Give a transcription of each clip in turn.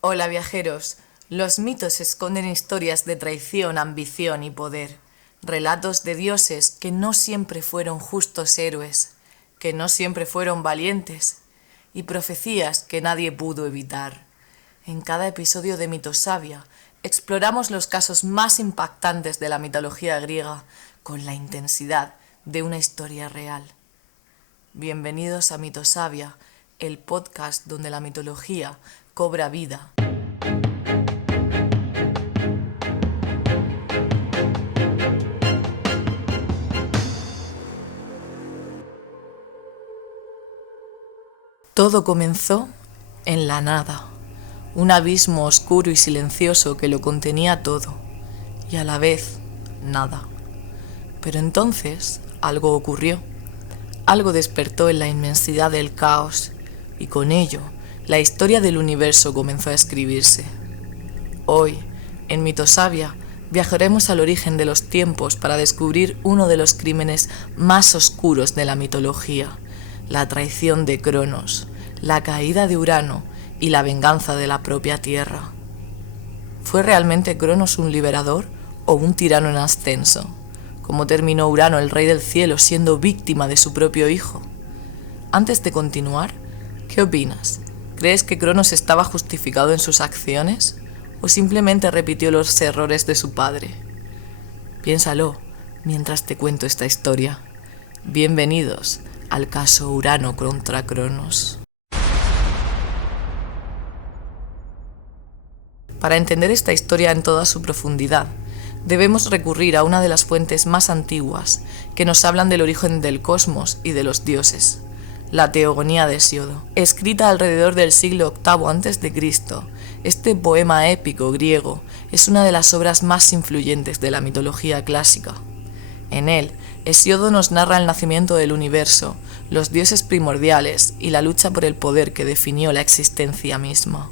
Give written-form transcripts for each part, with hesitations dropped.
Hola viajeros, los mitos esconden historias de traición, ambición y poder, relatos de dioses que no siempre fueron justos héroes, que no siempre fueron valientes, y profecías que nadie pudo evitar. En cada episodio de Mitosavia exploramos los casos más impactantes de la mitología griega con la intensidad de una historia real. Bienvenidos a Mitosavia, el podcast donde la mitología cobra vida. Todo comenzó en la nada, un abismo oscuro y silencioso que lo contenía todo, y a la vez nada. Pero entonces algo ocurrió, algo despertó en la inmensidad del caos, y con ello la historia del universo comenzó a escribirse. Hoy, en Mitosavia, viajaremos al origen de los tiempos para descubrir uno de los crímenes más oscuros de la mitología, la traición de Cronos, la caída de Urano y la venganza de la propia Tierra. ¿Fue realmente Cronos un liberador o un tirano en ascenso? ¿Cómo terminó Urano, el rey del cielo, siendo víctima de su propio hijo? Antes de continuar, ¿qué opinas? ¿Crees que Cronos estaba justificado en sus acciones o simplemente repitió los errores de su padre? Piénsalo mientras te cuento esta historia. Bienvenidos al caso Urano contra Cronos. Para entender esta historia en toda su profundidad, debemos recurrir a una de las fuentes más antiguas que nos hablan del origen del cosmos y de los dioses, la Teogonía de Hesíodo. Escrita alrededor del siglo VIII a.C., este poema épico griego es una de las obras más influyentes de la mitología clásica. En él, Hesíodo nos narra el nacimiento del universo, los dioses primordiales y la lucha por el poder que definió la existencia misma.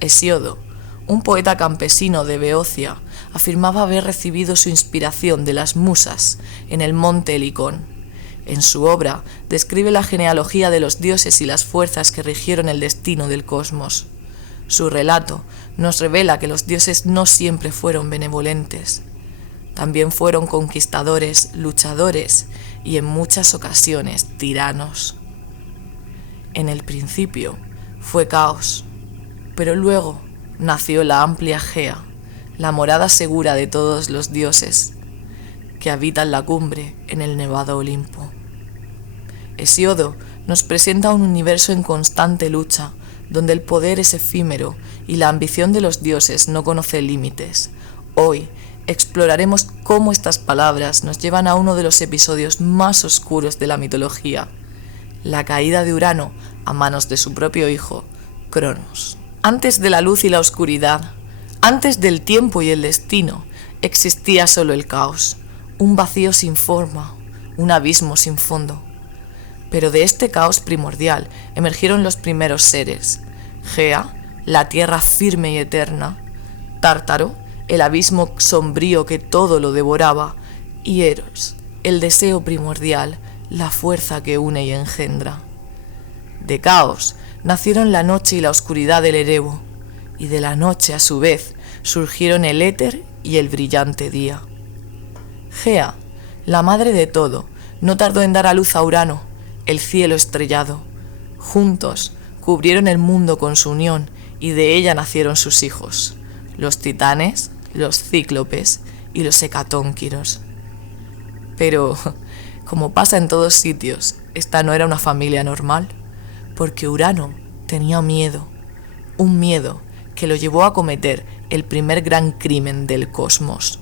Hesíodo, un poeta campesino de Beocia, afirmaba haber recibido su inspiración de las musas en el monte Helicón. En su obra describe la genealogía de los dioses y las fuerzas que rigieron el destino del cosmos. Su relato nos revela que los dioses no siempre fueron benevolentes. También fueron conquistadores, luchadores y en muchas ocasiones tiranos. En el principio fue caos, pero luego nació la amplia Gea, la morada segura de todos los dioses, que habitan la cumbre en el nevado Olimpo. Hesíodo nos presenta un universo en constante lucha, donde el poder es efímero y la ambición de los dioses no conoce límites. Hoy exploraremos cómo estas palabras nos llevan a uno de los episodios más oscuros de la mitología, la caída de Urano a manos de su propio hijo, Cronos. Antes de la luz y la oscuridad, antes del tiempo y el destino, existía solo el caos, un vacío sin forma, un abismo sin fondo. Pero de este caos primordial emergieron los primeros seres: Gea, la tierra firme y eterna; Tártaro, el abismo sombrío que todo lo devoraba; y Eros, el deseo primordial, la fuerza que une y engendra. De caos nacieron la noche y la oscuridad del Erebo, y de la noche a su vez surgieron el éter y el brillante día. Gea, la madre de todo, no tardó en dar a luz a Urano, el cielo estrellado. Juntos cubrieron el mundo con su unión y de ella nacieron sus hijos, los titanes, los cíclopes y los hecatónquiros. Pero, como pasa en todos sitios, esta no era una familia normal, porque Urano tenía miedo, un miedo que lo llevó a cometer el primer gran crimen del cosmos.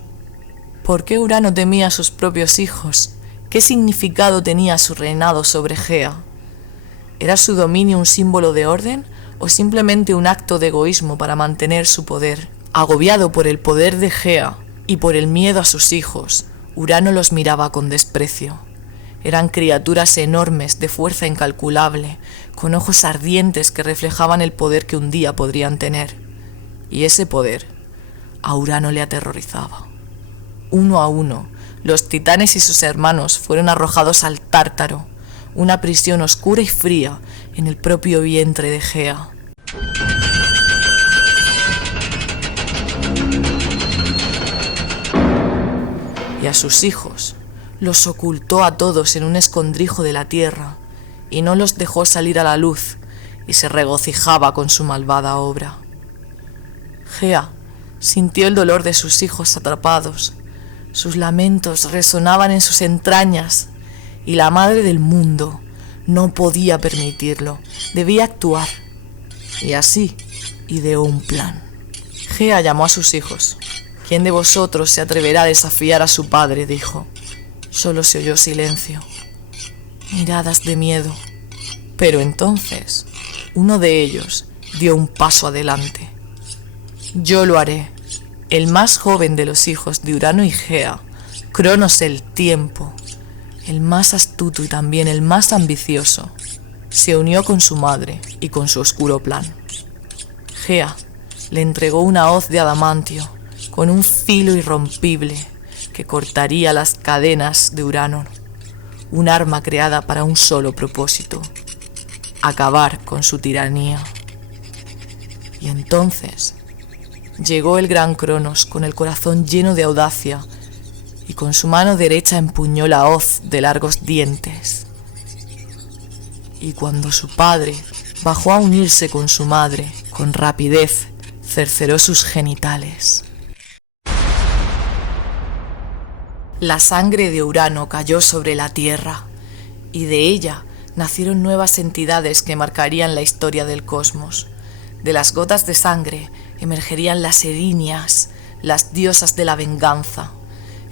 ¿Por qué Urano temía a sus propios hijos? ¿Qué significado tenía su reinado sobre Gea? ¿Era su dominio un símbolo de orden o simplemente un acto de egoísmo para mantener su poder? Agobiado por el poder de Gea y por el miedo a sus hijos, Urano los miraba con desprecio. Eran criaturas enormes, de fuerza incalculable, con ojos ardientes que reflejaban el poder que un día podrían tener. Y ese poder a Urano le aterrorizaba. Uno a uno, los titanes y sus hermanos fueron arrojados al Tártaro, una prisión oscura y fría en el propio vientre de Gea. y a sus hijos los ocultó a todos en un escondrijo de la tierra y no los dejó salir a la luz, y se regocijaba con su malvada obra. Gea sintió el dolor de sus hijos atrapados, sus lamentos resonaban en sus entrañas, y la madre del mundo no podía permitirlo, debía actuar, y así ideó un plan. Gea llamó a sus hijos. ¿Quién de vosotros se atreverá a desafiar a su padre?, dijo. Solo se oyó silencio, miradas de miedo, pero entonces uno de ellos dio un paso adelante. Yo lo haré. El más joven de los hijos de Urano y Gea, Cronos el Tiempo, el más astuto y también el más ambicioso, se unió con su madre y con su oscuro plan. Gea le entregó una hoz de adamantio con un filo irrompible que cortaría las cadenas de Urano, un arma creada para un solo propósito: acabar con su tiranía. Y entonces llegó el gran Cronos con el corazón lleno de audacia y con su mano derecha empuñó la hoz de largos dientes. Y cuando su padre bajó a unirse con su madre, con rapidez cerceró sus genitales. La sangre de Urano cayó sobre la tierra, y de ella nacieron nuevas entidades que marcarían la historia del cosmos. De las gotas de sangre emergerían las Erinias, las diosas de la venganza,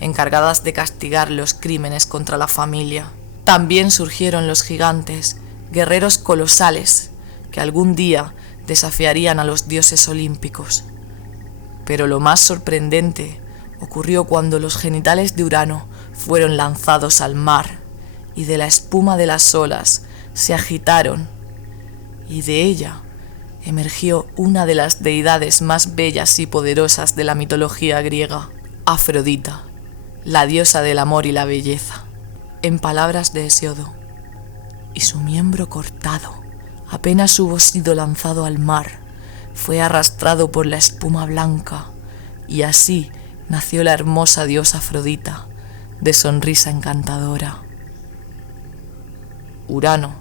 encargadas de castigar los crímenes contra la familia. También surgieron los gigantes, guerreros colosales, que algún día desafiarían a los dioses olímpicos. Pero lo más sorprendente ocurrió cuando los genitales de Urano fueron lanzados al mar, y de la espuma de las olas se agitaron, y de ella emergió una de las deidades más bellas y poderosas de la mitología griega, Afrodita, la diosa del amor y la belleza. En palabras de Hesiodo, y su miembro cortado, apenas hubo sido lanzado al mar, fue arrastrado por la espuma blanca, y así nació la hermosa diosa Afrodita, de sonrisa encantadora. Urano,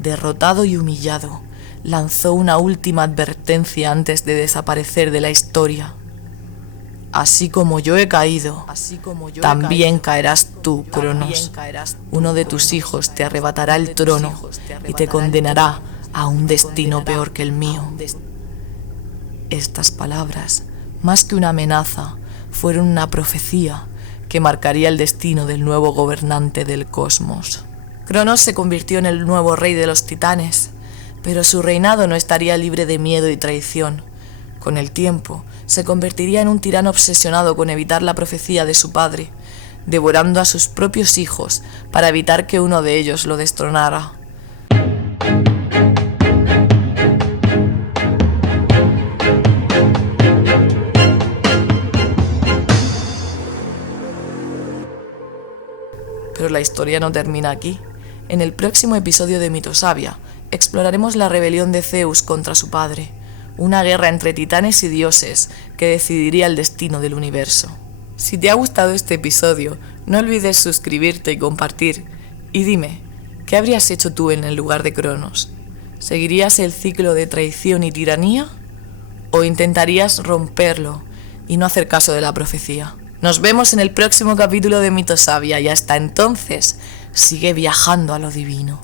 derrotado y humillado, lanzó una última advertencia antes de desaparecer de la historia. Así como yo he caído, también caerás tú, Cronos. Uno de tus hijos te arrebatará el trono y te condenará a un destino peor que el mío. Estas palabras, más que una amenaza, fueron una profecía que marcaría el destino del nuevo gobernante del cosmos. Cronos se convirtió en el nuevo rey de los titanes, pero su reinado no estaría libre de miedo y traición. Con el tiempo, se convertiría en un tirano obsesionado con evitar la profecía de su padre, devorando a sus propios hijos para evitar que uno de ellos lo destronara. Pero la historia no termina aquí. En el próximo episodio de Mitosavia exploraremos la rebelión de Zeus contra su padre, una guerra entre titanes y dioses que decidiría el destino del universo. Si te ha gustado este episodio, no olvides suscribirte y compartir. Y dime, ¿qué habrías hecho tú en el lugar de Cronos? ¿Seguirías el ciclo de traición y tiranía? ¿O intentarías romperlo y no hacer caso de la profecía? Nos vemos en el próximo capítulo de Mitosavia y hasta entonces, sigue viajando a lo divino.